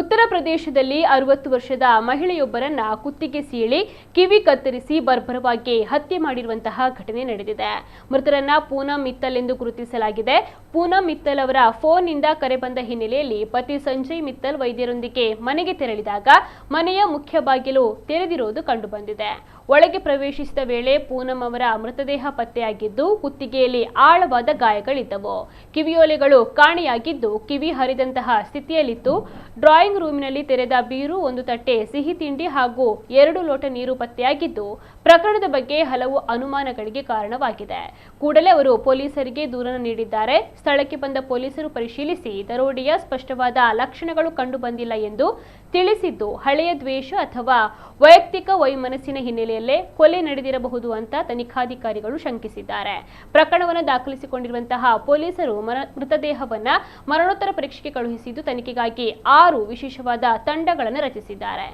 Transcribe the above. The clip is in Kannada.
ಉತ್ತರ ಪ್ರದೇಶದಲ್ಲಿ 60 ವರ್ಷದ ಮಹಿಳೆಯೊಬ್ಬರನ್ನ ಕುತ್ತಿಗೆ ಸೀಳಿ ಕಿವಿ ಕತ್ತರಿಸಿ ಬರ್ಬರವಾಗಿ ಹತ್ಯೆ ಮಾಡಿರುವಂತಹ ಘಟನೆ ನಡೆದಿದೆ. ಮೃತರನ್ನ ಪೂನಂ ಮಿತ್ತಲ್ ಎಂದು ಗುರುತಿಸಲಾಗಿದೆ. ಪೂನಂ ಮಿತ್ತಲ್ ಅವರ ಫೋನ್ನಿಂದ ಕರೆ ಬಂದ ಹಿನ್ನೆಲೆಯಲ್ಲಿ ಪತಿ ಸಂಜಯ್ ಮಿತ್ತಲ್ ವೈದ್ಯರೊಂದಿಗೆ ಮನೆಗೆ ತೆರಳಿದಾಗ ಮನೆಯ ಮುಖ್ಯ ಬಾಗಿಲು ತೆರೆದಿರುವುದು ಕಂಡುಬಂದಿದೆ. ಒಳಗೆ ಪ್ರವೇಶಿಸಿದ ವೇಳೆ ಪೂನಂ ಅವರ ಮೃತದೇಹ ಪತ್ತೆಯಾಗಿದ್ದು ಕುತ್ತಿಗೆಯಲ್ಲಿ ಆಳವಾದ ಗಾಯಗಳಿದ್ದವು. ಕಿವಿಯೋಲೆಗಳು ಕಾಣೆಯಾಗಿದ್ದು ಕಿವಿ ಹರಿದಂತಹ ಸ್ಥಿತಿಯಲ್ಲಿತ್ತು. ಡ್ರಾಯಿಂಗ್ ರೂಮಿನಲ್ಲಿ ತೆರೆದ ಬೀರು, ಒಂದು ತಟ್ಟೆ ಸಿಹಿ ತಿಂಡಿ ಹಾಗೂ 2 ಲೋಟ ನೀರು ಪತ್ತೆಯಾಗಿದ್ದು ಪ್ರಕರಣದ ಬಗ್ಗೆ ಹಲವು ಅನುಮಾನಗಳಿಗೆ ಕಾರಣವಾಗಿದೆ. ಕೂಡಲೇ ಅವರು ಪೊಲೀಸರಿಗೆ ದೂರನ್ನು ನೀಡಿದ್ದಾರೆ. ಸ್ಥಳಕ್ಕೆ ಬಂದ ಪೊಲೀಸರು ಪರಿಶೀಲಿಸಿ ದರೋಡೆಯ ಸ್ಪಷ್ಟವಾದ ಲಕ್ಷಣಗಳು ಕಂಡುಬಂದಿಲ್ಲ ಎಂದು ತಿಳಿಸಿದ್ದು, ಹಳೆಯ ದ್ವೇಷ ಅಥವಾ ವೈಯಕ್ತಿಕ ವೈಮನಸ್ಸಿನ ಹಿನ್ನೆಲೆಯಲ್ಲೇ ಕೊಲೆ ನಡೆದಿರಬಹುದು ಅಂತ ತನಿಖಾಧಿಕಾರಿಗಳು ಶಂಕಿಸಿದ್ದಾರೆ. ಪ್ರಕರಣವನ್ನು ದಾಖಲಿಸಿಕೊಂಡಿರುವಂತಹ ಪೊಲೀಸರು ಮೃತದೇಹವನ್ನ ಮರಣೋತ್ತರ ಪರೀಕ್ಷೆಗೆ ಕಳುಹಿಸಿದ್ದು ತನಿಖೆಗಾಗಿ 6 ವಿಶೇಷವಾದ ತಂಡಗಳನ್ನು ರಚಿಸಿದ್ದಾರೆ.